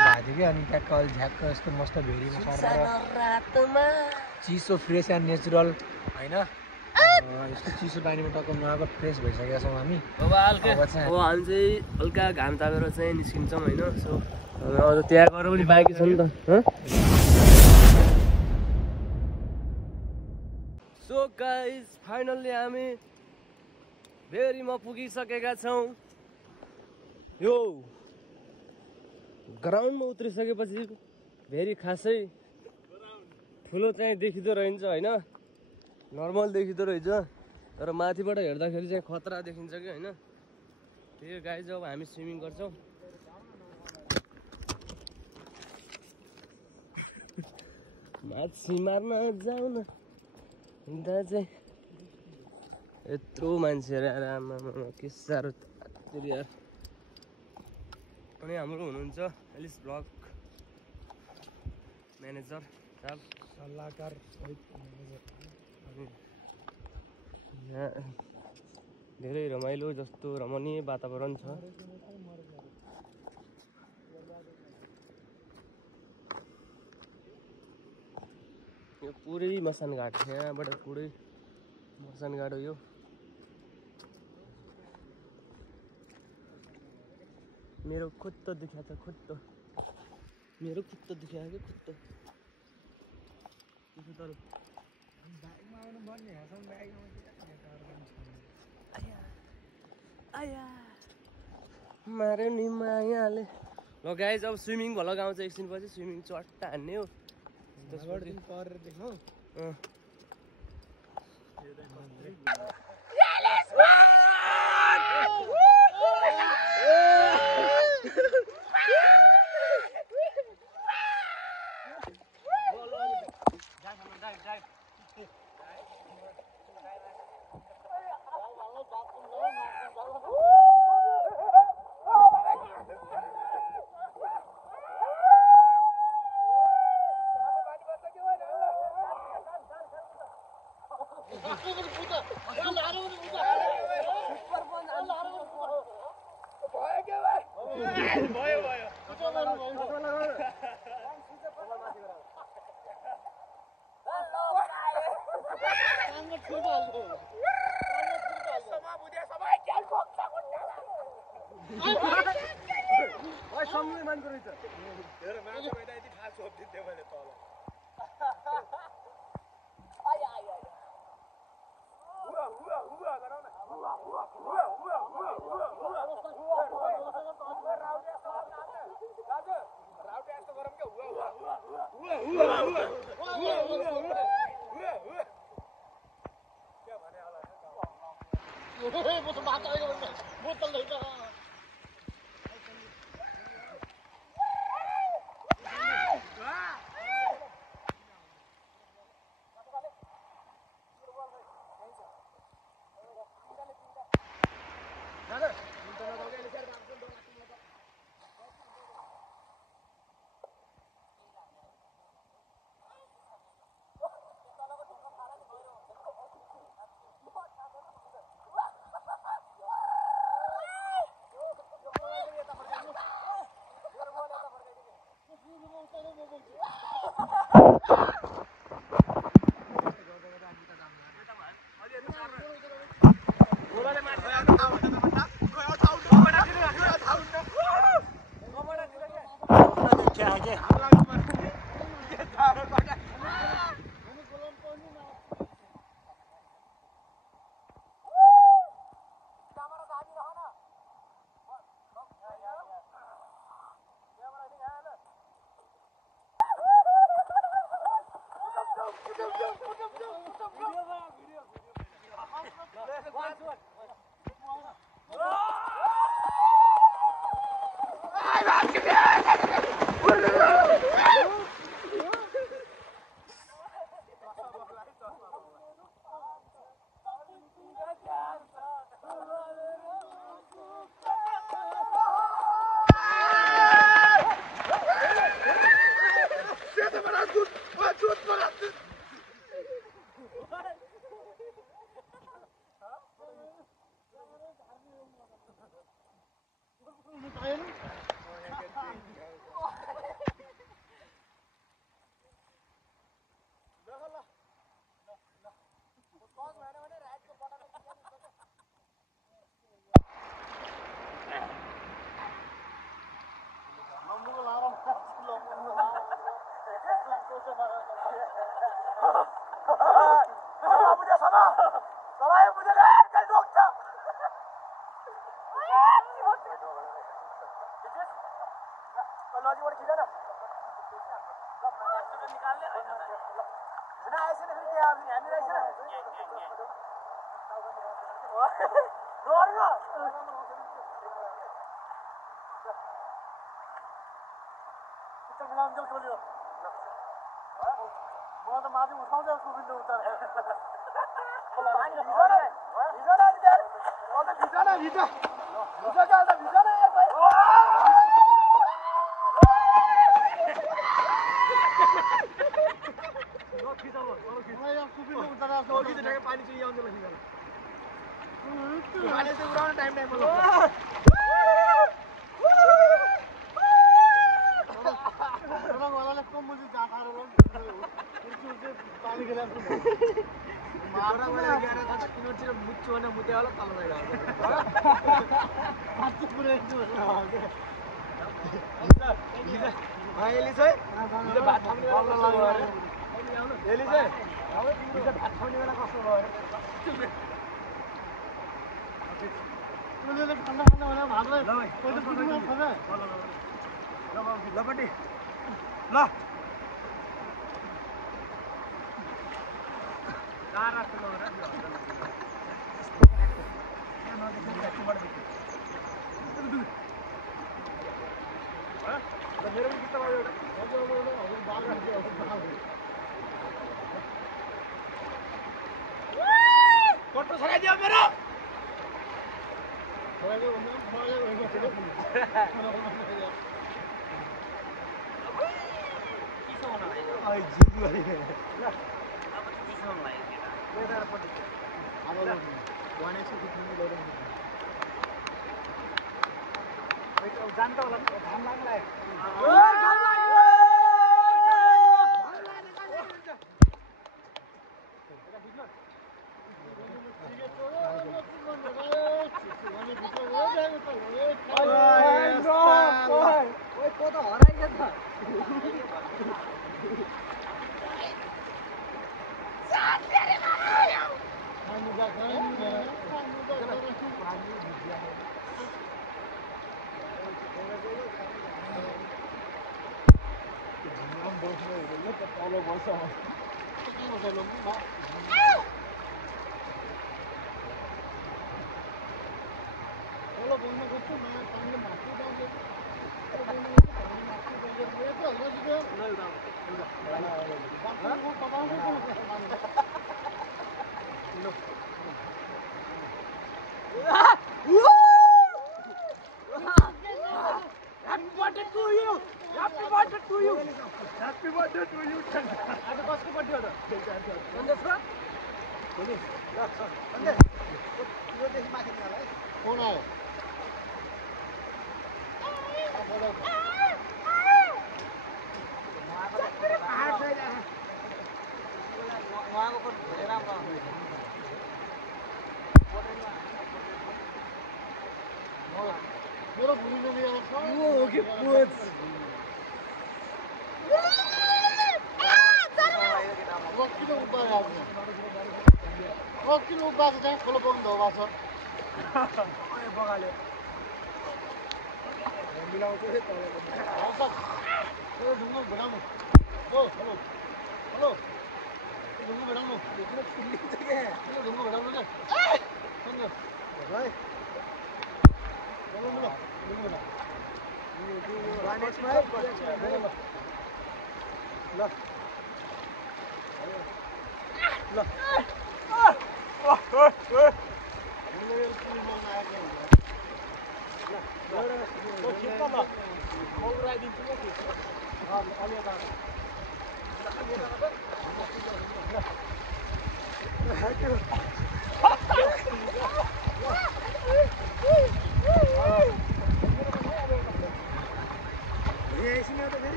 भएको थियो कि अनि ट्याक्क अलि झ्याक्क यस्तो मस्त भेरीमा सरेर चिसो फ्रेस एन्ड नेचुरल होइन यस्तो चिसो पानीमा टक्क नुहाएको फ्रेस भइसकेका छौँ हामी। अब हामी चाहिँ हल्का घाम तापेर चाहिँ निस्किन्छौँ होइन। सो अझ त्यहाँ गएर पनि बाँकी छ नि त। सो गाइस फाइनल्ली हामी भेरीमा पुगिसकेका छौँ। यो ग्राउन्डमा उत्रिसकेपछि भेरी खासै ठुलो चाहिँ देखिँदो रहन्छ होइन, नर्मल देखिँदो रहेछ। तर माथिबाट हेर्दाखेरि चाहिँ खतरा देखिन्छ कि होइन। त्यही गाइस अब हामी स्विमिङ गर्छौँ। माछी मार्न जाऊ न दाजु, यत्रो मान्छेहरू आएर आमामा के साह्रो यार। अनि हाम्रो हुनुहुन्छ एलिस ब्लग म्यानेजर सल्लाहकार यहाँ धेरै रमाइलो जस्तो रमणीय वातावरण छ। यो पुरै मसान घाट छ, यहाँबाट पुरै मसान घाट हो यो। मेरो खुट्टा दुख्या छ, खुट्टा मेरो खुट्टा दुख्या कि खुट्टा मार्यो नि मायाले। ल गाइज अब स्विमिङ भल गाउँछ एकछिनपछि स्विमिङ चट्टा हान्ने हो।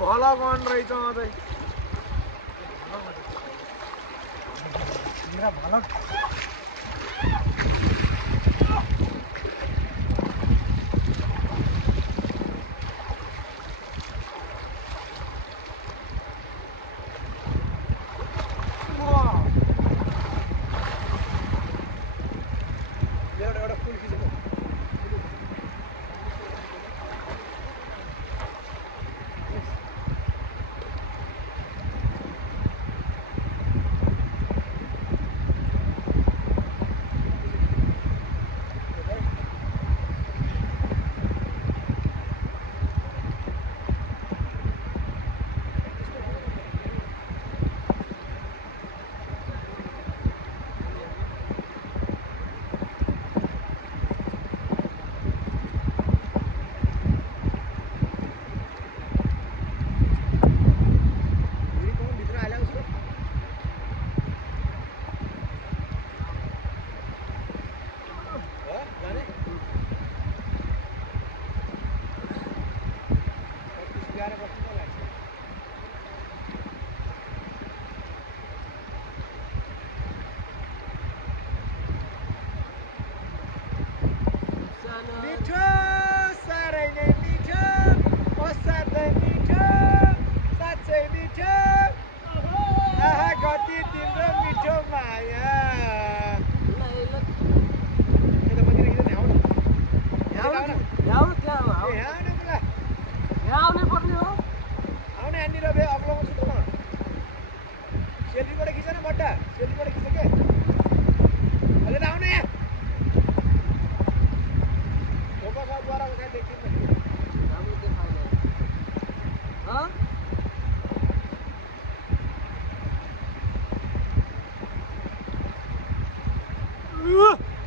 भला गन रहेछ मेरा भला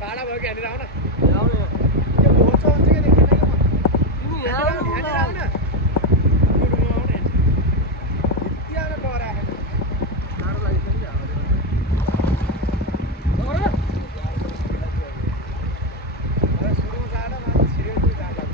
टाढा भयो कि यहाँनिर आउन त्यो भोट हुन्छ कि देखिँदैन कि म यहाँनिर आउन गुडुमा आउन यति आउन डराएको टाढो लागिसक्यो नि सुरुमा जाँदा मान्छे छिरेर चाहिँ जाँदा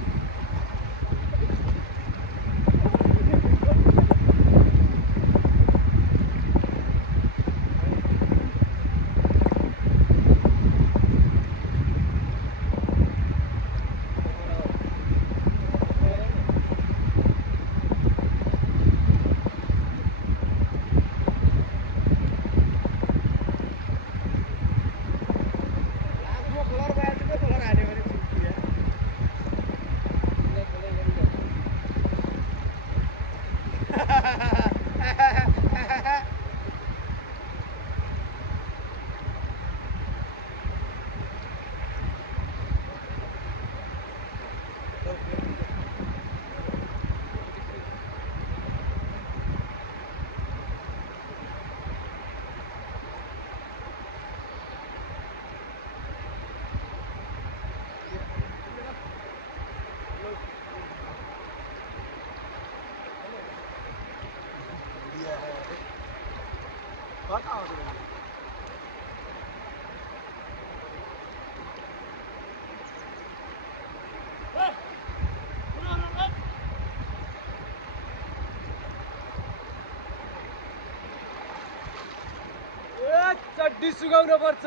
चड्डी सुगाउन पर्छ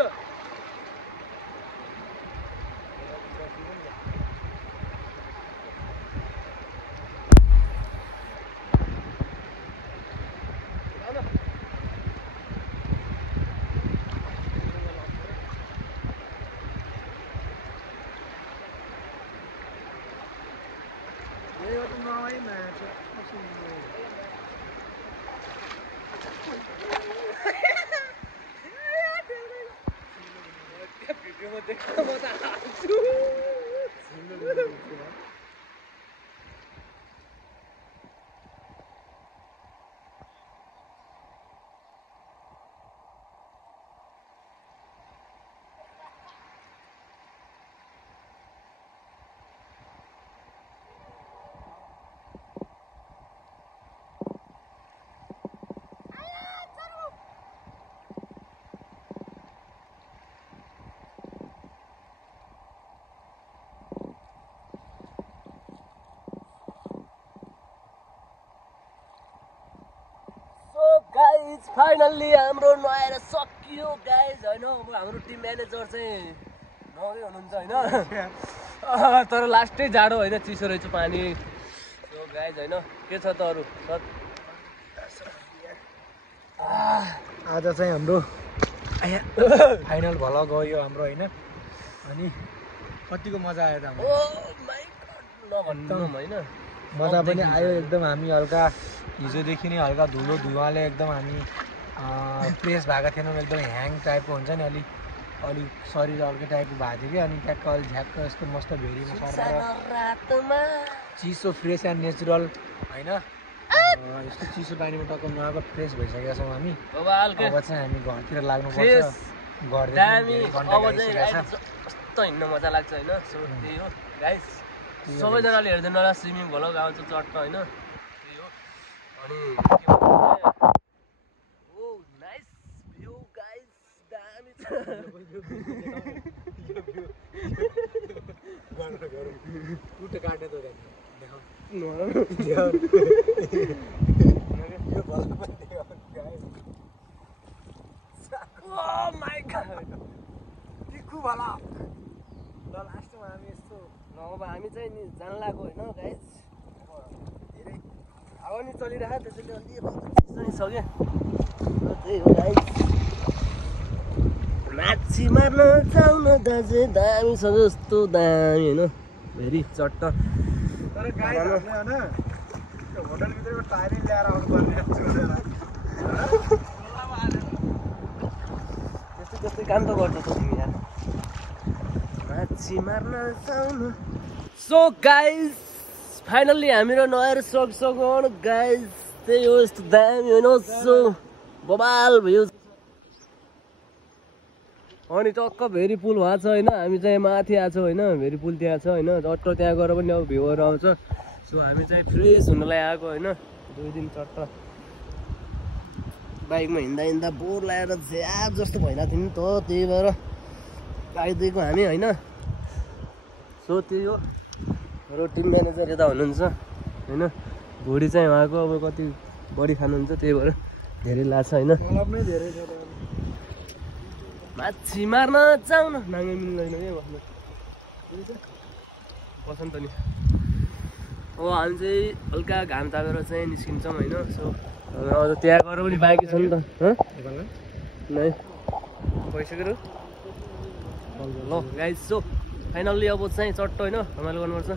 गाइज फाइनल्ली हाम्रो नुहाएर सकियो गाइज होइन। अब हाम्रो टिम म्यानेजर चाहिँ नहुँदै हुनुहुन्छ होइन, तर लास्टै जाडो होइन, चिसो रहेछ पानी। सो गाइज होइन के छ त अरू? आज चाहिँ हाम्रो फाइनल भल गयो हाम्रो होइन। अनि कतिको मजा आयो त हाम्रो। नभन्नु होइन, मजा पनि आयो एकदम। हामी हल्का हिजोदेखि नै हल्का धुलो धुवाले एकदम हामी फ्रेस भएको थिएनौँ, एकदम ह्याङ टाइपको हुन्छ नि, अलिक शरीर अर्कै टाइपको भएको थियो कि। अनि ट्याक्क अलिक झ्याक्क यस्तो मस्त भेरीमा सरेर चिसो फ्रेस एन्ड नेचुरल होइन, यस्तो चिसो पानीमा टक्क नुहाएको फ्रेस भइसकेका छौँ हामी। अब चाहिँ हामी घरतिर लाग्नुपर्छ। कस्तो हिँड्न मजा लाग्छ होइन। सो त्यही हो गाइस, सबैजनाले हेर्दैन होला स्विमिङ भ्लग आउँछ चट्ट होइन, त्यही हो। अनि ओ नाइस भ्यू गाइस, दामी छ। काट्ने त Oh my god! टिक्कु भला ल लास्टमा हामी यस्तो अब हामी चाहिँ नि जान लाग्यो होइन गाइस। धेरै हावा नि चलिरहेको त्यसैले अलि छ क्या। त्यही हो गाइस, माछी मार्न जाउँ न दाजु, दामी छ जस्तो दामी होइन, भेरी चट्ट। तर गाइसहरूले होइन त्यो होटलभित्रको टाइमै ल्याएर आउनुपर्ने त्यस्तै काम त गर्छ त तिमी यार, माछी मार्न जाउँ। सो गाइस फाइनल्ली हामीहरू नुहाएर सकिसक्यौँ गाइस। त्यही हो यस्तो दामी होइन, सो बबाल भयो। अनि टक्क भेरी पुल भएको छ होइन, हामी चाहिँ माथि आएको छौँ होइन, भेरी पुल त्यहाँ छ होइन, चट्ट त्यहाँ गएर पनि अब भ्यूहरू आउँछ। सो हामी चाहिँ फ्रेस हुनलाई आएको होइन, 2 दिन चट्ट बाइकमा हिँड्दा हिँड्दा बोर लगाएर झ्याप जस्तो भइरहेको थियो नि त, त्यही भएर आइदिएको हामी होइन। सो त्यही हो, हाम्रो टिम म्यानेजर यता हुनुहुन्छ होइन, भुँडी चाहिँ उहाँको अब कति बढी खानुहुन्छ, त्यही भएर धेरै लाग्छ होइन। माछी मार्न जाउँ न, नाङ्गै मिल्दैन क्या बस्नु, बस्नु त नि। अब हामी चाहिँ हल्का घाम तापेर चाहिँ निस्किन्छौँ होइन। सो अझ त्यहाँ गएर पनि बाइक छ नि त नै भइसक्यो ल गाइस। सो फाइनल्ली अब चाहिँ चट्ट होइन रमाइलो गर्नुपर्छ।